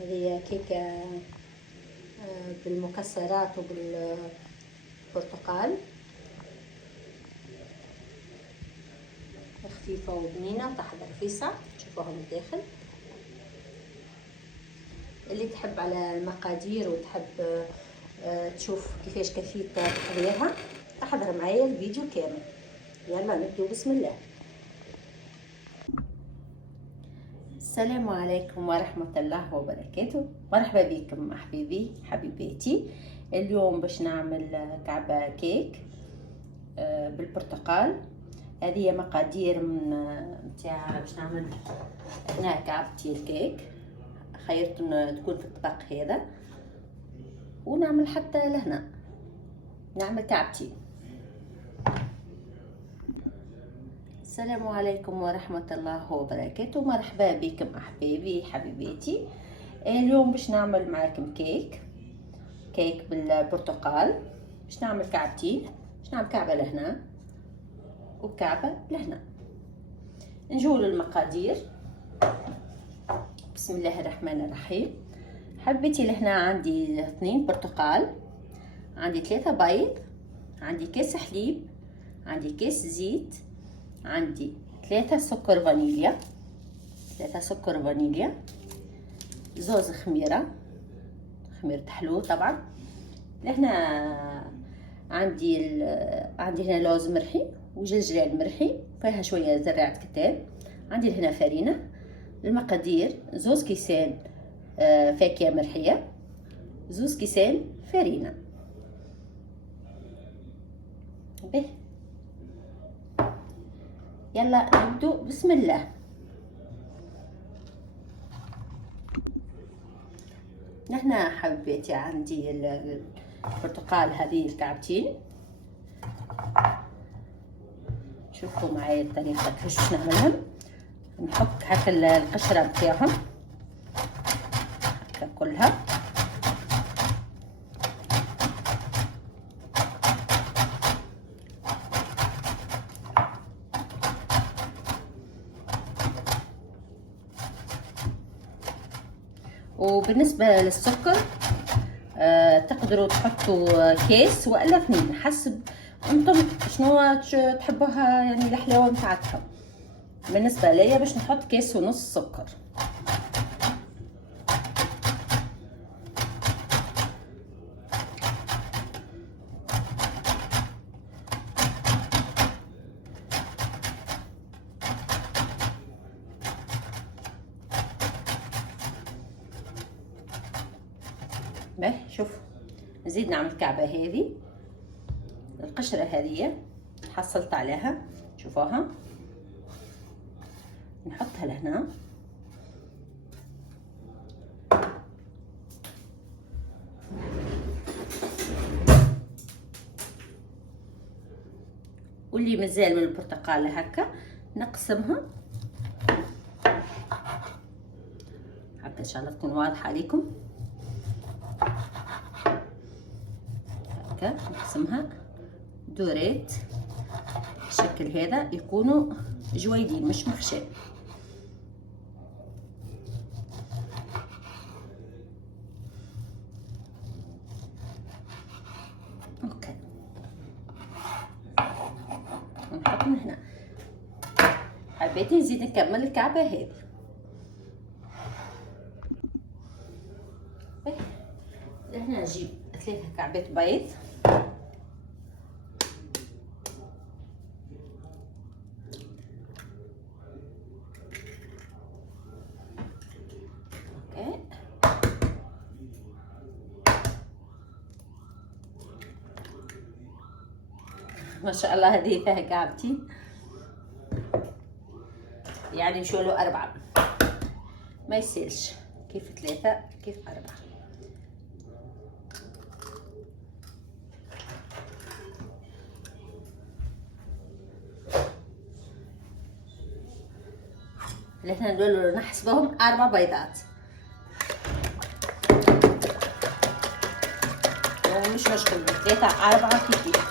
هذه كيكة بالمكسرات وبالبرتقال، خفيفة وبنينة وتحت رخيصة. تشوفوها من الداخل. اللي تحب على المقادير وتحب تشوف كيفاش كيفية تحضيرها احضر معايا الفيديو كامل. يلا نبدو بسم الله. السلام عليكم ورحمة الله وبركاته. مرحبا بكم حبيبي حبيباتي. اليوم باش نعمل كعبة كيك بالبرتقال. هذه مقادير من نتاع باش نعمل هنا كعبتي الكيك. خيرت تكون في الطبق هذا ونعمل حتى لهنا نعمل كعبتي. السلام عليكم ورحمة الله وبركاته. مرحبا بكم أحبابي حبيباتي. اليوم باش نعمل معاكم كيك بالبرتقال. باش نعمل كعبتين، باش نعمل كعبة لهنا وكعبة لهنا. نجول المقادير. بسم الله الرحمن الرحيم. حبيتي لهنا عندي 2 برتقال، عندي 3 بيض، عندي كاس حليب، عندي كاس زيت، عندي 3 سكر فانيليا، 3 سكر فانيليا، زوز خميرة حلو طبعا. لهنا عندي هنا لوز مرحي وجلجلان مرحي فيها شوية زرعة كتان. عندي هنا فرينة. المقادير: زوز كيسان فاكهة مرحية، زوز كيسان فرينة. به يلا نبدو بسم الله. هنا حبيبتي عندي البرتقال هذه الكعبتين. شوفوا معايا الطريقة كيفاش نعملهم. نحط هكا القشرة بتاعهم هكا كلها. وبالنسبة للسكر تقدروا تحطوا كيس والا 2 حسب انتم شنو تحبوها، يعني الحلاوة متاعتها. بالنسبة ليا باش نحط كيس ونص سكر. به شوف نزيد نعمل الكعبة هذه. القشرة هذه حصلت عليها شوفوها، نحطها لهنا. واللي مازال من البرتقال هكا نقسمها هكا ان شاء الله تكون واضحة عليكم. هكا نقسمها دورات بالشكل هذا، يكونوا جويدين مش محشي. اوكي نحط من هنا. حبيت نزيد نكمل الكعبة هذه. هنا نجيب 3 كعبات بيض، ما شاء الله هذه فيها كعبتي، يعني نشولوا 4 ما يسالش، كيف 3 كيف 4. احنا ندولوا نحسبهم 4 بيضات ومش مشكل 3 4 كيف.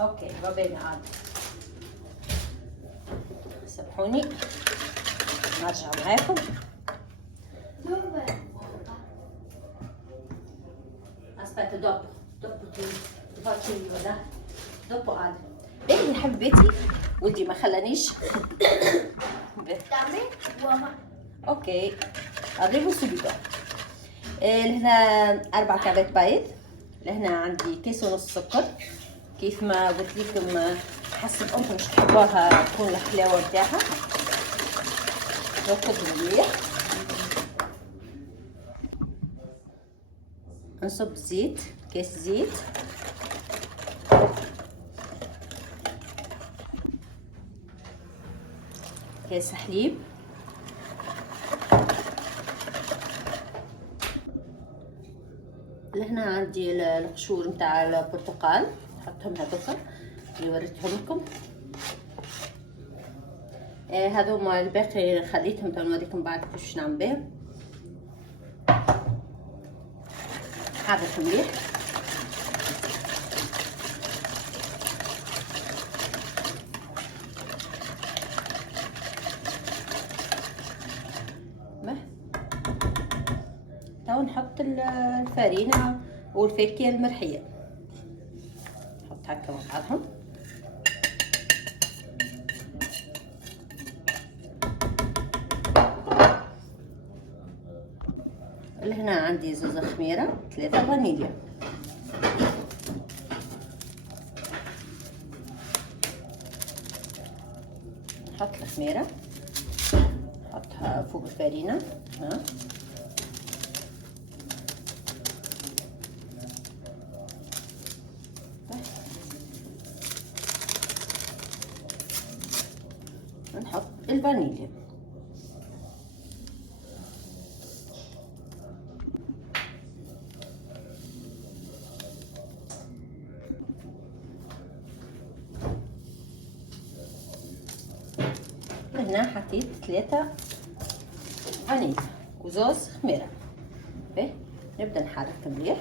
اوكي بابين عاد سامحوني نرجع معاكم. اسبت دوب ولا دوب عاد باهي حبيتي ولدي ما خلانيش. اوكي arrivo subito. لهنا 4 كعبات بيض، لهنا عندي كيس ونص سكر كيف ما قلت لكم، حسب انتم مش تحبوها تكون الحلاوه نتاعها. نركض مليح، نصب زيت، كيس زيت، كيس حليب، لهنا عندي القشور نتاع البرتقال نحطهم هذوك اللي وريتهم لكم. هذوما الباقي خليتهم تنوريكم بعد كيفاش نعمل بهم. حرك مليح، تو نحط الفرينة والفاكهة المرحية، نحط هكا مع بعضهم. لهنا عندي زوز خميرة، 3 فانيليا، نحط الخميرة نحطها فوق الفرينة. ها نحط الفانيليا. هنا حطيت 3 فانيليا وزوز خميرة. باهي نبدا نحرك مليح.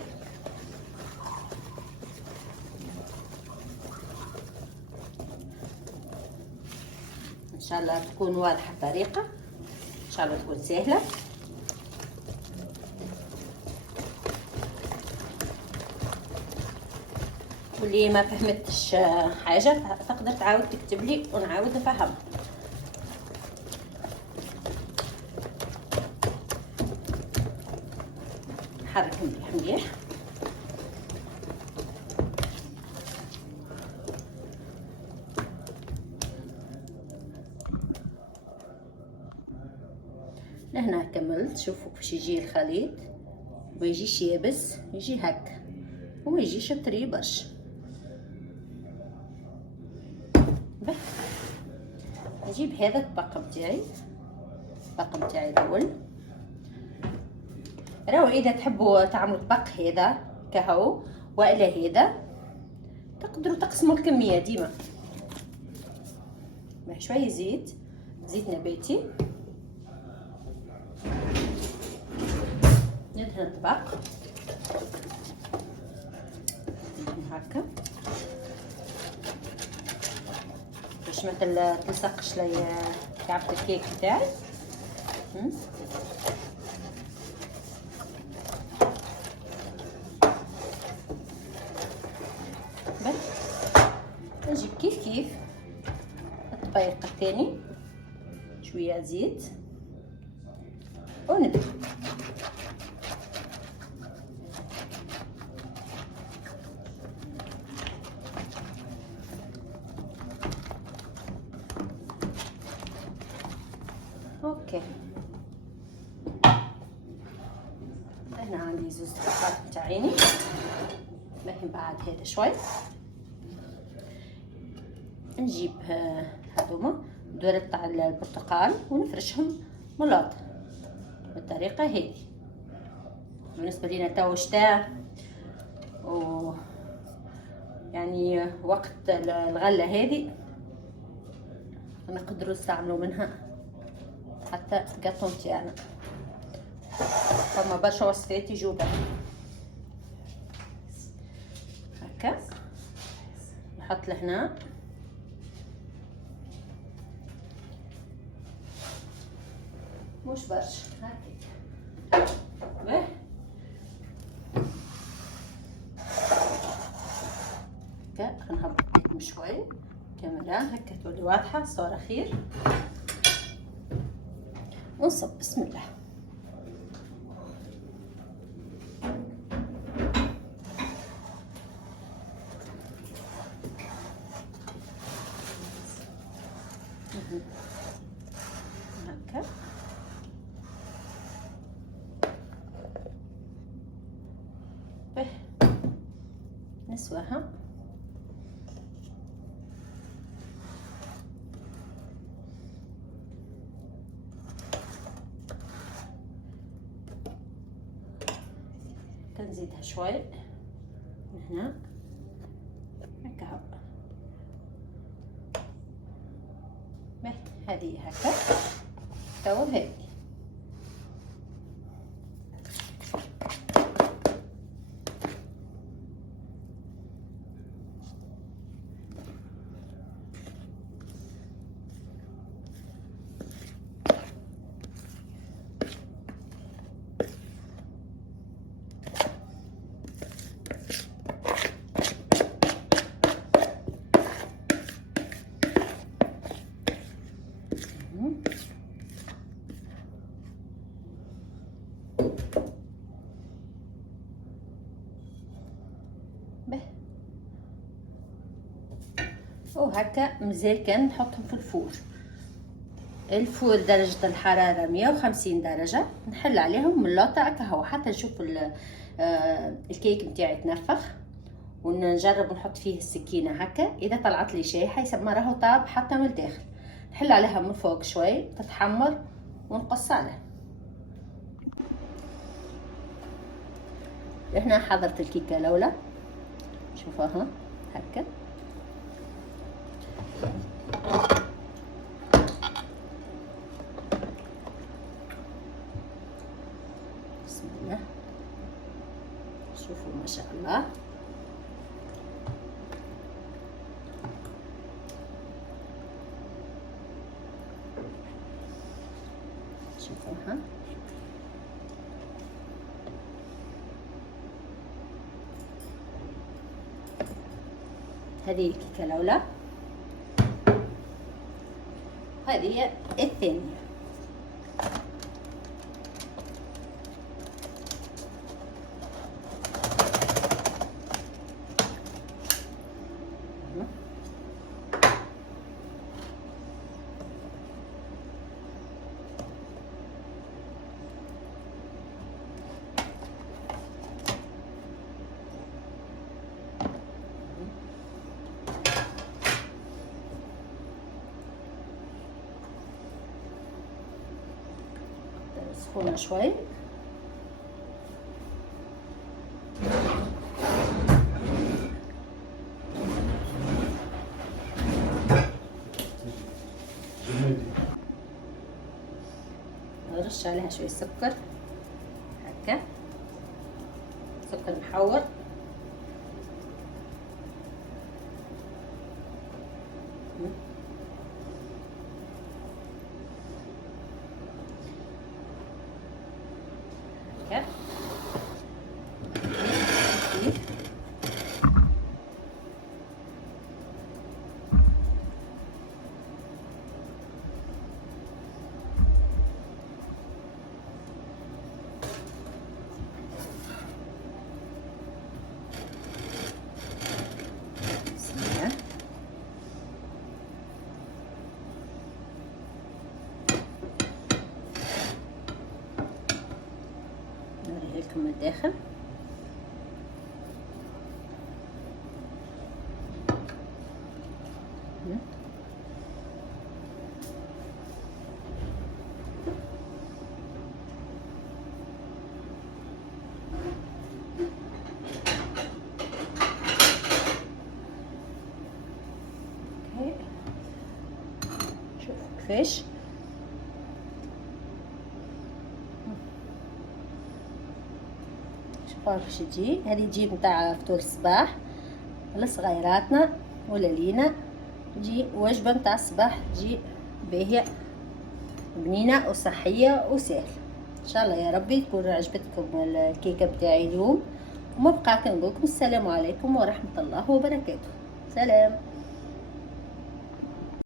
ان شاء الله تكون واضحه الطريقه، ان شاء الله تكون سهله. واللي ما فهمتش حاجه تقدر تعاود تكتب لي ونعاود نفهمها. نحرك مليح مليح. لهنا كملت. شوفوا كيفاش يجي الخليط، ما يجيش يابس، يجي هكا وما يجيش طري برشا. نجيب هذا الطبق بتاعي، الطبق بتاعي الاول. راهو اذا تحبوا تعملوا طبق هذا كهو والا هذا تقدروا تقسموا الكميه ديما. مع شويه زيت نباتي، ندهن الطبق هكا باش ما تلصقش لي كعبة الكيك تاعي. بس نجيب كيف الطبيق الثاني، شويه زيت ونبدا. اوكي هنا عندي زوز طبقات تاعيني، باهي بعد هذا شوي نجيب هذوما الدورة تاع البرتقال ونفرشهم ملاط بالطريقه هذه. بالنسبه لينا تو شتاء و يعني وقت الغله هذه نقدروا نستعملوا منها حتى القطن تاعنا. فما برشا وصفات يجوا بها هكا. نحط لهنا مش برشا هكا. باهي هكا نهبط عليكم شوي كاميرا هكا تولي واضحه صورة خير. ونصب بسم الله. هكا به نسواها. كنزيدها شوي من هنا هكا. به هذه هكا تو هذه. به وهكا مزال كان نحطهم في الفور. الفور درجة الحرارة 150 درجة. نحل عليهم من اللوطة هكا هو حتى نشوف الكيك متاعي تنفخ، ونجرب نحط فيه السكينة هكا. اذا طلعت لي شايحة يسمى راهو طاب حتى من الداخل. نحل عليها من فوق شوي تتحمر ونقص عليها. هنا حضرت الكيكة الاولى شوفوها هكا. بسم الله شوفوا ما شاء الله. شوفوها هذه الكيكة الأولى. هذه الثانية. سخونة شوي. نرش عليها شوي سكر هكا، سكر محور. هكا لكم من الداخل. شوفوا كيفاش كيفاش تجي. هذه تجي نتاع فطور الصباح لصغيراتنا ولا لينا، تجي وجبه نتاع الصباح، تجي باهيه بنينه وصحيه وسهله. ان شاء الله يا ربي تكون عجبتكم الكيكه بتاعي اليوم، وما بقى كنقولكم السلام عليكم ورحمه الله وبركاته. سلام.